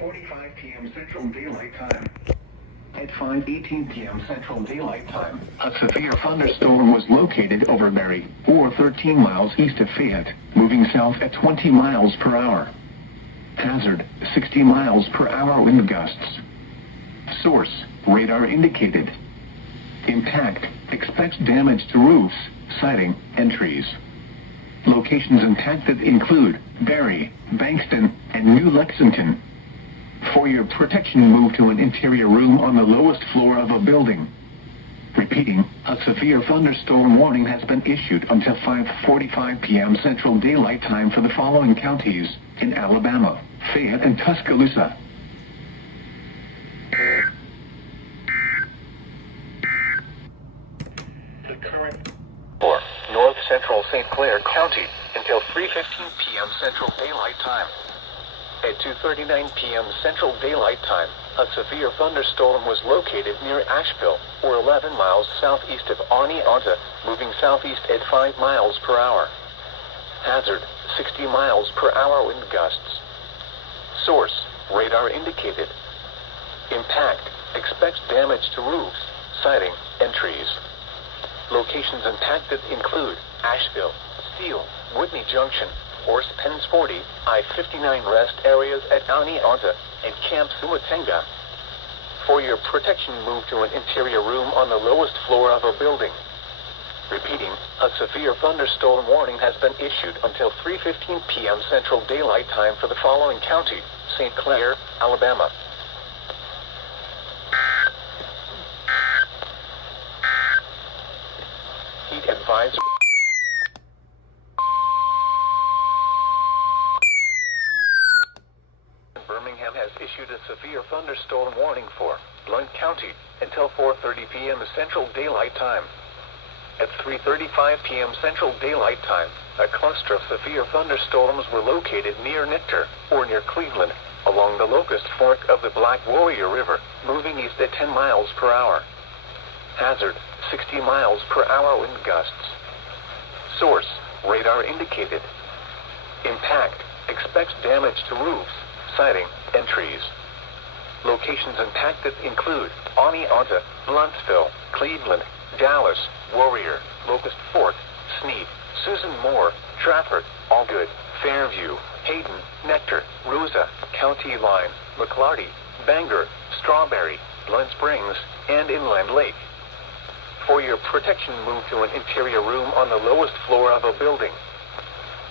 5:45 p.m. Central Daylight Time. At 5:18 p.m. Central Daylight Time, a severe thunderstorm was located over Mary, or 13 miles east of Fayette, moving south at 20 miles per hour. Hazard, 60 miles per hour wind gusts. Source, radar indicated. Impact, expects damage to roofs, siding, and trees. Locations impacted include Barrie, Bankston, and New Lexington. For your protection, move to an interior room on the lowest floor of a building. Repeating, a severe thunderstorm warning has been issued until 5:45 p.m. Central Daylight Time for the following counties in Alabama: Fayette and Tuscaloosa. The current for North Central St. Clair County until 3:15 p.m. Central Daylight Time. At 2:39 p.m. Central Daylight Time, a severe thunderstorm was located near Asheville, or 11 miles southeast of Oneonta, moving southeast at 5 miles per hour. Hazard, 60 miles per hour wind gusts. Source, radar indicated. Impact, expects damage to roofs, siding, and trees. Locations impacted include Asheville, Steele, Whitney Junction, Horse Pens 40, I-59 rest areas at Oneonta, and Camp Sumatenga. For your protection, move to an interior room on the lowest floor of a building. Repeating, a severe thunderstorm warning has been issued until 3:15 p.m. Central Daylight Time for the following county: St. Clair, Alabama. Heat advisory. Birmingham has issued a severe thunderstorm warning for Blount County until 4:30 p.m. Central Daylight Time. At 3:35 p.m. Central Daylight Time, a cluster of severe thunderstorms were located near Nectar, or near Cleveland, along the Locust Fork of the Black Warrior River, moving east at 10 miles per hour. Hazard, 60 miles per hour wind gusts. Source, radar indicated. Impact, expects damage to roofs, siding, and trees. Locations impacted include Oneonta, Blunsville, Cleveland, Dallas, Warrior, Locust Fork, Sneed, Susan Moore, Trafford, Allgood, Fairview, Hayden, Nectar, Rosa, County Line, McClarty, Bangor, Strawberry, Blunt Springs, and Inland Lake. For your protection, move to an interior room on the lowest floor of a building.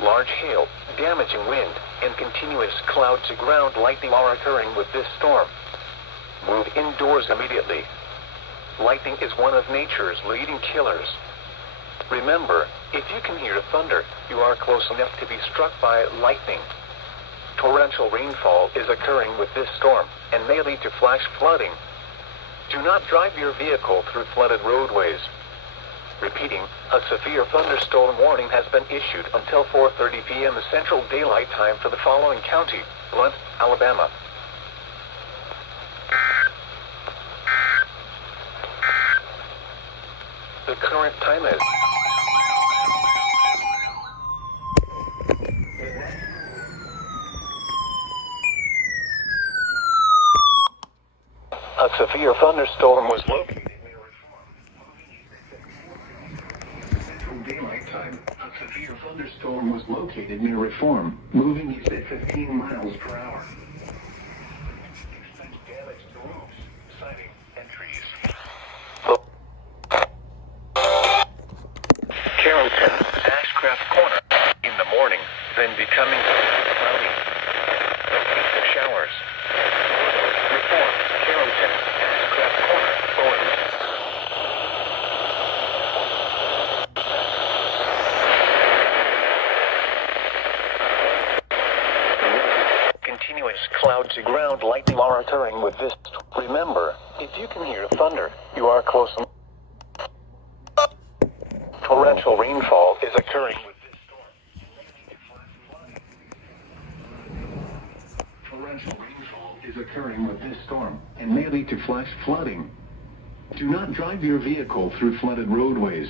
Large hail, damaging wind, and continuous cloud-to-ground lightning are occurring with this storm. Move indoors immediately. Lightning is one of nature's leading killers. Remember, if you can hear thunder, you are close enough to be struck by lightning. Torrential rainfall is occurring with this storm and may lead to flash flooding. Do not drive your vehicle through flooded roadways. Repeating, a severe thunderstorm warning has been issued until 4:30 p.m. Central Daylight Time for the following county: Blount, Alabama. The current time is a severe thunderstorm was located near Central Daylight Time. A severe thunderstorm was located near Reform, moving east at 15 miles per hour. Expect damage to roofs, siding, and trees. Carrollton, Ashcraft Corner, in the morning, then becoming cloudy. The showers. Reform, Carrollton, Ashcraft Corner, Owens. Continuous cloud-to-ground lightning are occurring with this. Remember, if you can hear thunder, you are close enough. Torrential rainfall is occurring with this storm. Torrential rainfall is occurring with this storm and may lead to flash flooding. Do not drive your vehicle through flooded roadways.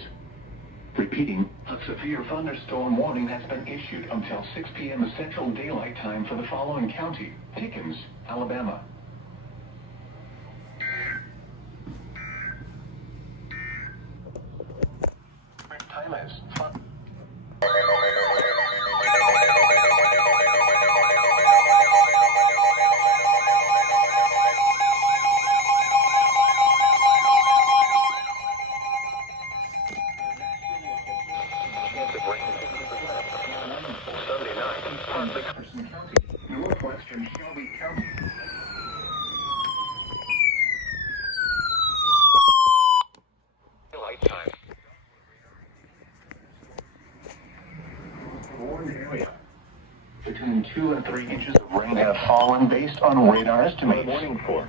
Repeating, a severe thunderstorm warning has been issued until 6 p.m. Central Daylight Time for the following county: Pickens, Alabama. Time is fun. Sunday night, partly Jefferson County, northwestern Shelby County. Daylight time. Warned area. Between 2 and 3 inches of rain have fallen based on radar estimates. Warning for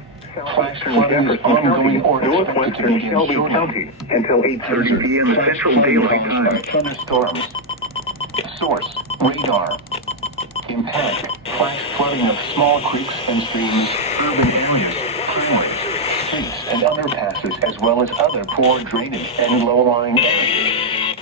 flash flooding is ongoing or expected to begin Shelby County until 8:30 p.m. Central Daylight Time. Thunderstorms. Source: radar. Impact: flash flooding of small creeks and streams, urban areas, highways, streets, and underpasses, as well as other poor drainage and low-lying areas.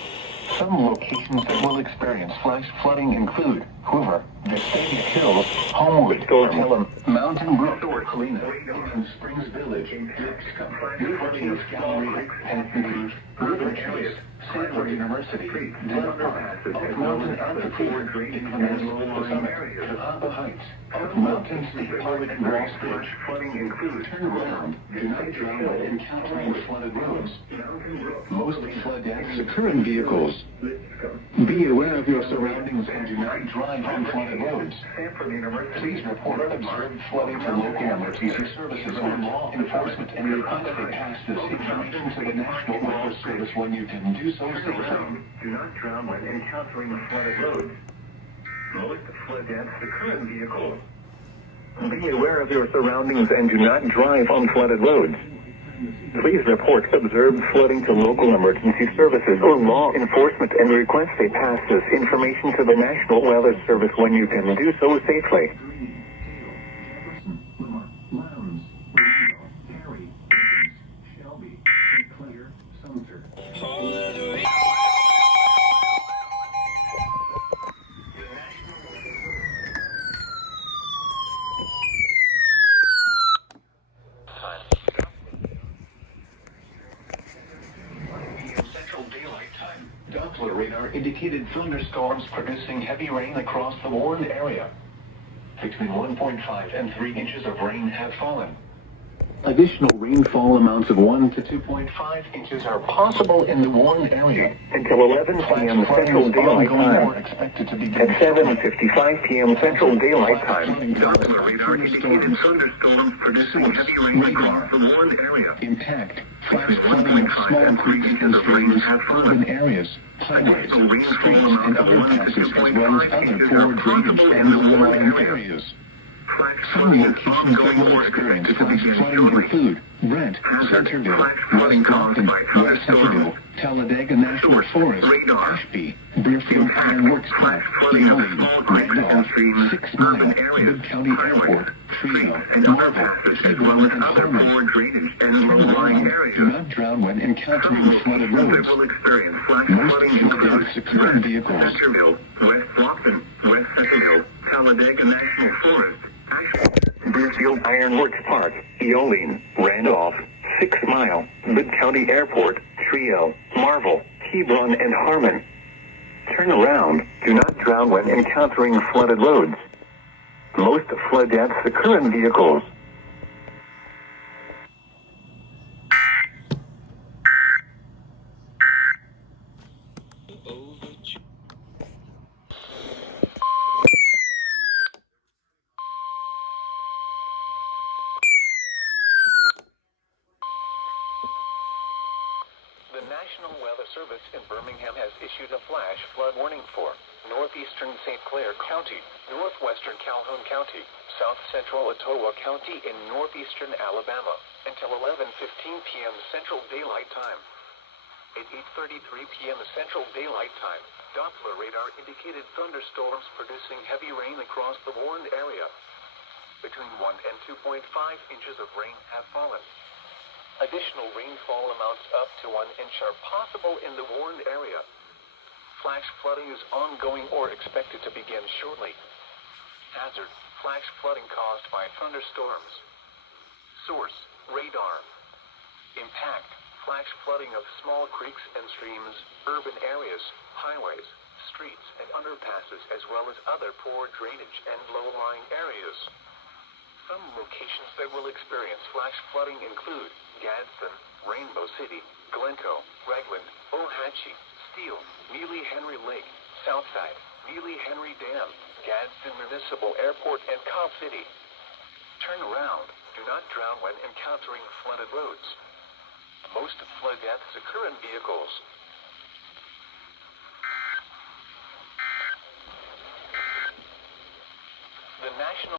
Some locations that will experience flash flooding include Hoover, Vestavia Hills, Homewood, Pelham, Mountain Brook, Helena, Indian Springs Village, Lipscomb, Newport Gallery, and urban areas, Stanford University, Deer Park, Oak Mountain Amphitheater, Inverness, Kahaba Heights, Oak Mountain State Park, and Wall Street. Flooding includes turn around, do not drown when encountering flooded roads. Most flood deaths occur in vehicles. Be aware of your surroundings and do not drive on flooded roads. Please report observed flooding to local emergency services or law enforcement and request they pass this information to the National Weather Service when you can do so safely. Do not drown when encountering flooded roads. Most flood deaths occur in vehicles. Be aware of your surroundings and do not drive on flooded roads. Please report observed flooding to local emergency services or law enforcement and request they pass this information to the National Weather Service when you can do so safely. Doppler radar indicated thunderstorms producing heavy rain across the warned area. Between 1.5 and 3 inches of rain have fallen. Additional rainfall amounts of 1 to 2.5 inches are possible in the warned area until 11 p.m. Central Daylight Time. Expected to begin at 7:55 p.m. Central Daylight Time. Doppler radar indicated thunderstorms producing heavy rain across the warned area. Impact: flash flooding of small creeks and streams, urban areas, highways, streets, and underpasses, as well as other poor drainage and low-lying areas. Some locations that will experience flash flooding include Brent, Centerville, West Compton, West Centerville, Talladega National Forest, Ashby, Deerfield Iron Works Park, Eoline, Randolph, 6 Mile, Bibb County Airport, Trio, Marble, Hebron, and Harmon. Turn around. Do not drown when encountering flooded roads. Most flood deaths occur in vehicles. Centerville, West Brockton, West Centerville, Talladega National Forest, Deerfield Iron Works Park, Eoline, Randolph, 6 Mile, Bibb County Airport, Trio, Marble, Hebron, and Harmon. Turn around. Do not drown when encountering flooded roads. Most flood deaths occur in vehicles. The National Weather Service in Birmingham has issued a flash flood warning for northeastern St. Clair County, northwestern Calhoun County, south central Etowah County, and northeastern Alabama until 11:15 p.m. Central Daylight Time. At 8:33 p.m. Central Daylight Time, Doppler radar indicated thunderstorms producing heavy rain across the warned area. Between 1 and 2.5 inches of rain have fallen. Additional rainfall amounts up to 1 inch are possible in the warned area Flash flooding is ongoing or expected to begin shortly. Hazard: flash flooding caused by thunderstorms. Source: radar. Impact: flash flooding of small creeks and streams, urban areas, highways, streets and underpasses, as well as other poor drainage and low-lying areas. Some locations that will experience flash flooding include Gadsden, Rainbow City, Glencoe, Ragland, Ohatchee, Steele, Neely Henry Lake, Southside, Neely Henry Dam, Gadsden Municipal Airport, and Cobb City. Turn around. Do not drown when encountering flooded roads. Most flood deaths occur in vehicles. The National